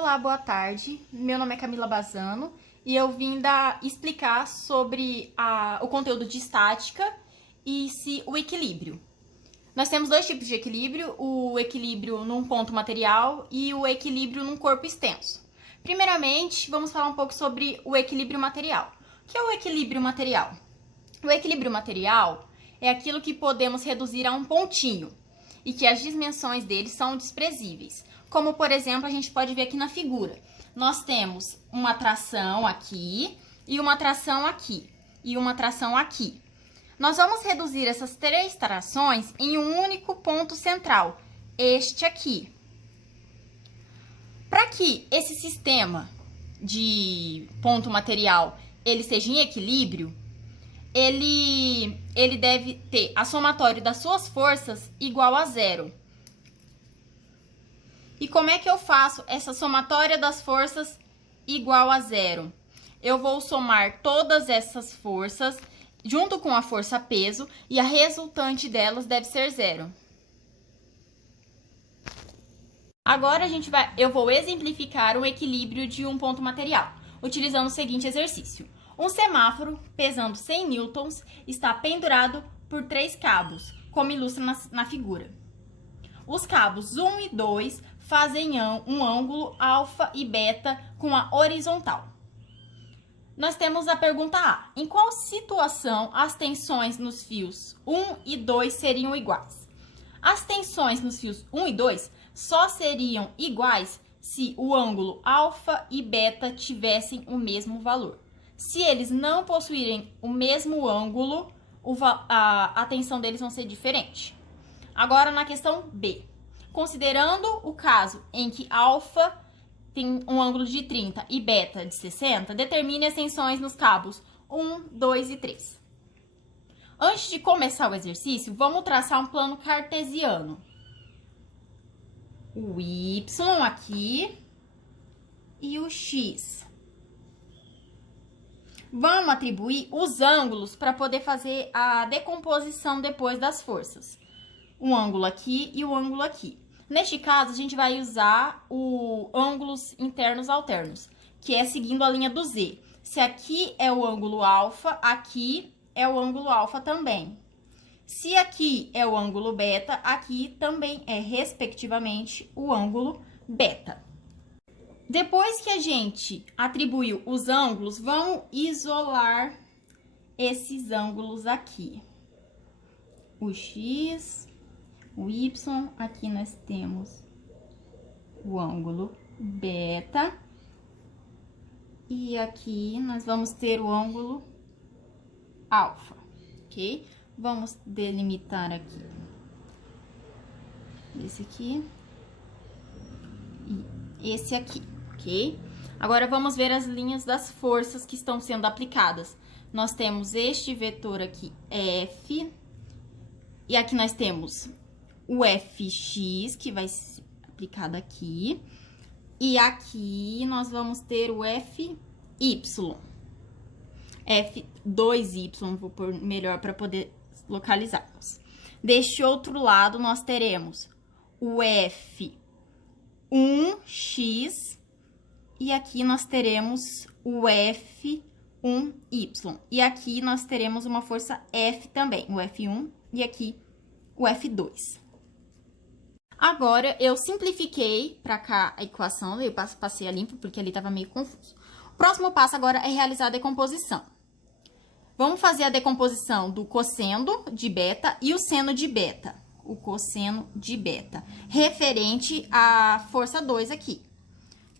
Olá, boa tarde. Meu nome é Camila Bazzano e eu vim explicar sobre o conteúdo de estática e o equilíbrio. Nós temos dois tipos de equilíbrio, o equilíbrio num ponto material e o equilíbrio num corpo extenso. Primeiramente, vamos falar um pouco sobre o equilíbrio material. O que é o equilíbrio material? O equilíbrio material é aquilo que podemos reduzir a um pontinho e que as dimensões dele são desprezíveis. Como, por exemplo, a gente pode ver aqui na figura. Nós temos uma tração aqui, e uma tração aqui, e uma tração aqui. Nós vamos reduzir essas três trações em um único ponto central, este aqui. Para que esse sistema de ponto material ele seja em equilíbrio, ele deve ter a somatória das suas forças igual a zero. E como é que eu faço essa somatória das forças igual a zero? Eu vou somar todas essas forças junto com a força peso e a resultante delas deve ser zero. Agora eu vou exemplificar o equilíbrio de um ponto material, utilizando o seguinte exercício. Um semáforo pesando 100 newtons está pendurado por 3 cabos, como ilustra na figura. Os cabos 1 e 2 fazem um ângulo alfa e beta com a horizontal. Nós temos a pergunta A. Em qual situação as tensões nos fios 1 e 2 seriam iguais? As tensões nos fios 1 e 2 só seriam iguais se o ângulo alfa e beta tivessem o mesmo valor. Se eles não possuírem o mesmo ângulo, a tensão deles vão ser diferente. Agora, na questão B. Considerando o caso em que alfa tem um ângulo de 30 e beta de 60, determine as tensões nos cabos 1, 2 e 3. Antes de começar o exercício, vamos traçar um plano cartesiano. O Y aqui e o X. Vamos atribuir os ângulos para poder fazer a decomposição depois das forças. Um ângulo aqui e o ângulo aqui. Neste caso, a gente vai usar o ângulos internos alternos, que é seguindo a linha do Z. Se aqui é o ângulo alfa, aqui é o ângulo alfa também. Se aqui é o ângulo beta, aqui também é, respectivamente, o ângulo beta. Depois que a gente atribuiu os ângulos, vamos isolar esses ângulos aqui. O X, o Y, aqui nós temos o ângulo beta. E aqui nós vamos ter o ângulo alfa, ok? Vamos delimitar aqui. Esse aqui e esse aqui, ok? Agora, vamos ver as linhas das forças que estão sendo aplicadas. Nós temos este vetor aqui, F, e aqui nós temos o Fx, que vai ser aplicado aqui, e aqui nós vamos ter o Fy. F2y, vou pôr melhor para poder localizarmos. Deste outro lado, nós teremos o F1x, e aqui nós teremos o F1y. E aqui nós teremos uma força F também, o F1 e aqui o F2. Agora, eu simplifiquei para cá a equação, eu passei a limpo porque ali estava meio confuso. O próximo passo agora é realizar a decomposição. Vamos fazer a decomposição do cosseno de beta e o seno de beta. O cosseno de beta, referente à força 2 aqui.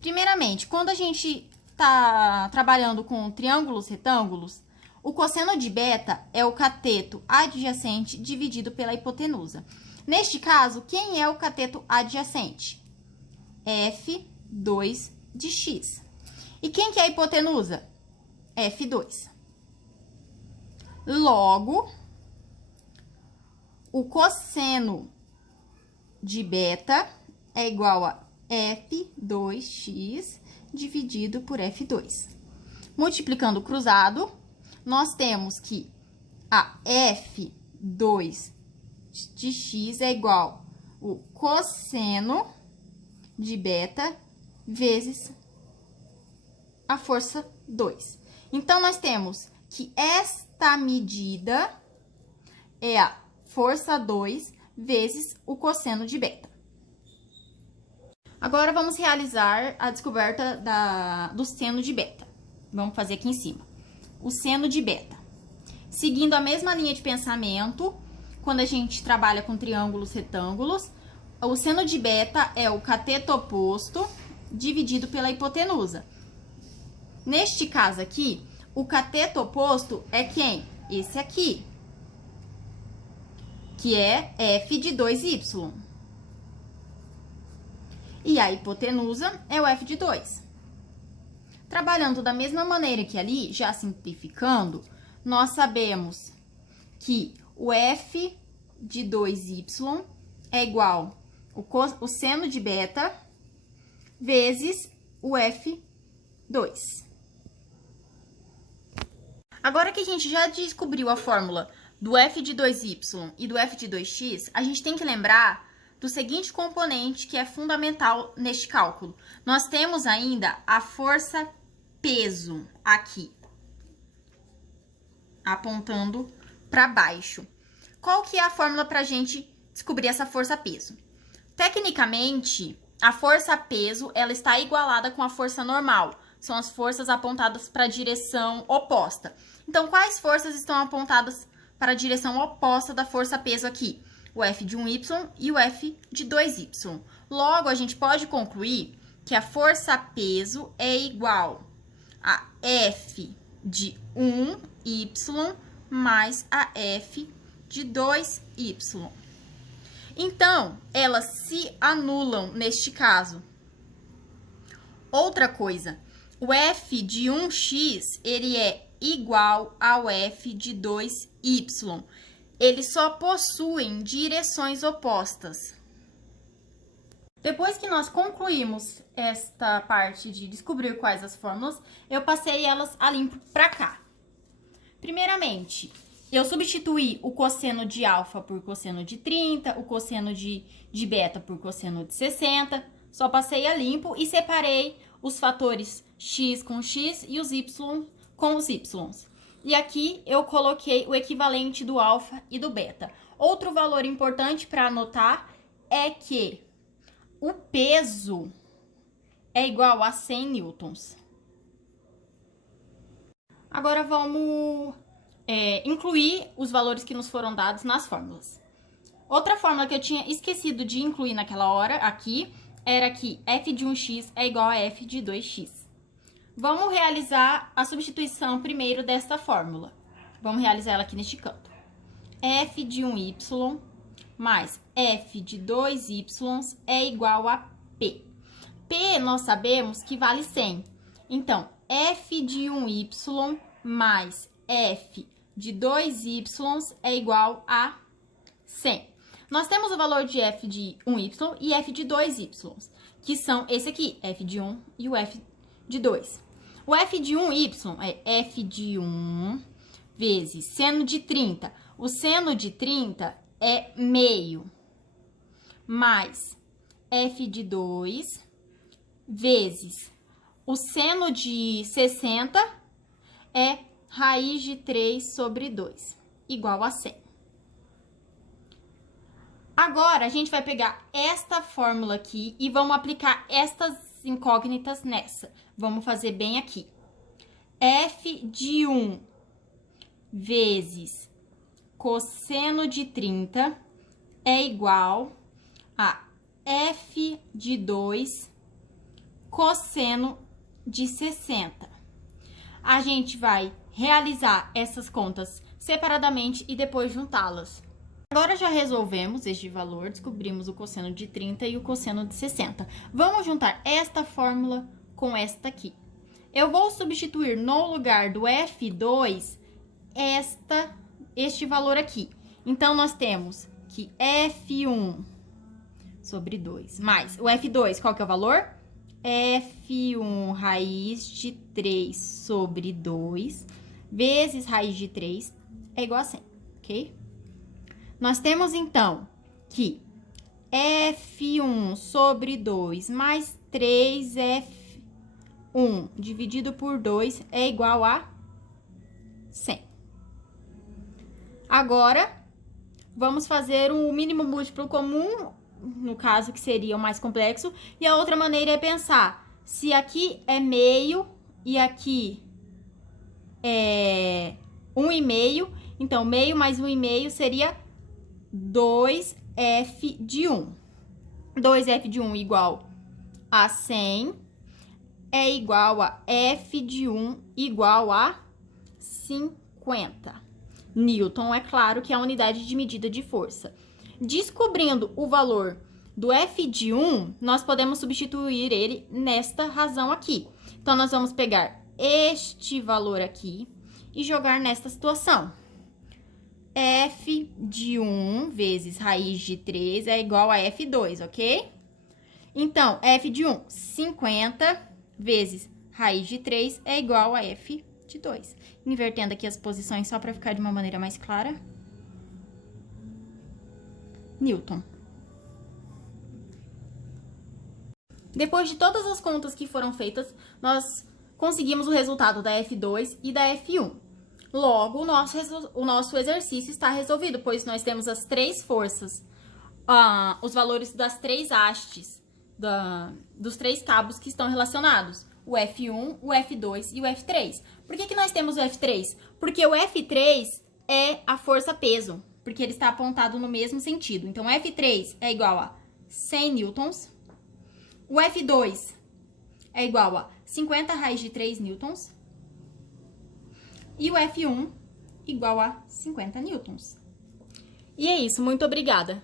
Primeiramente, quando a gente está trabalhando com triângulos retângulos, o cosseno de beta é o cateto adjacente dividido pela hipotenusa. Neste caso, quem é o cateto adjacente? F2 de x. E quem que é a hipotenusa? F2. Logo, o cosseno de beta é igual a F2x dividido por F2. Multiplicando o cruzado, nós temos que a F2 de x é igual o cosseno de beta vezes a força 2. Então, nós temos que esta medida é a força 2 vezes o cosseno de beta. Agora, vamos realizar a descoberta do seno de beta. Vamos fazer aqui em cima. O seno de beta. Seguindo a mesma linha de pensamento, quando a gente trabalha com triângulos retângulos, o seno de beta é o cateto oposto dividido pela hipotenusa. Neste caso aqui, o cateto oposto é quem? Esse aqui, que é f de 2y. E a hipotenusa é o f de 2. Trabalhando da mesma maneira que ali, já simplificando, nós sabemos que o f de 2y é igual o seno de beta vezes o f2. Agora que a gente já descobriu a fórmula do f de 2y e do f de 2x, a gente tem que lembrar do seguinte componente que é fundamental neste cálculo. Nós temos ainda a força peso aqui, apontando para baixo. Qual que é a fórmula para a gente descobrir essa força peso? Tecnicamente, a força peso ela está igualada com a força normal. São as forças apontadas para a direção oposta. Então, quais forças estão apontadas para a direção oposta da força peso aqui? O F de 1y e o F de 2y. Logo, a gente pode concluir que a força peso é igual a F de 1y mais a F de 2y. Então, elas se anulam neste caso. Outra coisa, o F de 1x, ele é igual ao F de 2y. Eles só possuem direções opostas. Depois que nós concluímos esta parte de descobrir quais as fórmulas, eu passei elas a limpo para cá. Primeiramente, eu substituí o cosseno de alfa por cosseno de 30, o cosseno de beta por cosseno de 60. Só passei a limpo e separei os fatores x com x e os y com os y. E aqui eu coloquei o equivalente do alfa e do beta. Outro valor importante para anotar é que o peso é igual a 100 newtons. Agora vamos incluir os valores que nos foram dados nas fórmulas. Outra fórmula que eu tinha esquecido de incluir naquela hora aqui era que f de 1x é igual a f de 2x. Vamos realizar a substituição primeiro desta fórmula. Vamos realizar ela aqui neste canto. F de 1y mais f de 2y é igual a P. P nós sabemos que vale 100. Então, f de 1y mais f de 2y é igual a 100. Nós temos o valor de f de 1y e f de 2y, que são esse aqui, f de 1 e o f de 2. O f de 1y é f de 1 vezes seno de 30. O seno de 30 é meio, mais f de 2 vezes o seno de 60 é raiz de 3 sobre 2, igual a 100. Agora, a gente vai pegar esta fórmula aqui e vamos aplicar estas incógnitas nessa. Vamos fazer bem aqui. F de 1 vezes cosseno de 30 é igual a f de 2 cosseno de 60. A gente vai realizar essas contas separadamente e depois juntá-las. Agora já resolvemos este valor, descobrimos o cosseno de 30 e o cosseno de 60. Vamos juntar esta fórmula com esta aqui. Eu vou substituir no lugar do F2 este valor aqui. Então, nós temos que F1 sobre 2 mais o F2, qual que é o valor? F1 raiz de 3 sobre 2 vezes raiz de 3 é igual a 100, ok? Nós temos, então, que F1 sobre 2 mais 3F1 dividido por 2 é igual a 100. Agora, vamos fazer o mínimo múltiplo comum, no caso que seria o mais complexo. E a outra maneira é pensar, se aqui é meio e aqui é 1,5, então meio mais 1,5 seria 2F de 1. 2F de 1 igual a 100 é igual a F de 1 igual a 50. Newton, é claro que é a unidade de medida de força. Descobrindo o valor do F de 1, nós podemos substituir ele nesta razão aqui. Então, nós vamos pegar este valor aqui e jogar nesta situação. F de 1 vezes raiz de 3 é igual a F2, ok? Então, F de 1, 50 vezes raiz de 3 é igual a F de 2. Invertendo aqui as posições só para ficar de uma maneira mais clara. Newton. Depois de todas as contas que foram feitas, nós conseguimos o resultado da F2 e da F1. Logo, o nosso exercício está resolvido, pois nós temos as três forças, os valores das três hastes, dos três cabos que estão relacionados. O F1, o F2 e o F3. Por que nós temos o F3? Porque o F3 é a força-peso, porque ele está apontado no mesmo sentido. Então, o F3 é igual a 100 newtons. O F2 é igual a 50 raiz de 3 newtons. E o F1 igual a 50 newtons. E é isso, muito obrigada!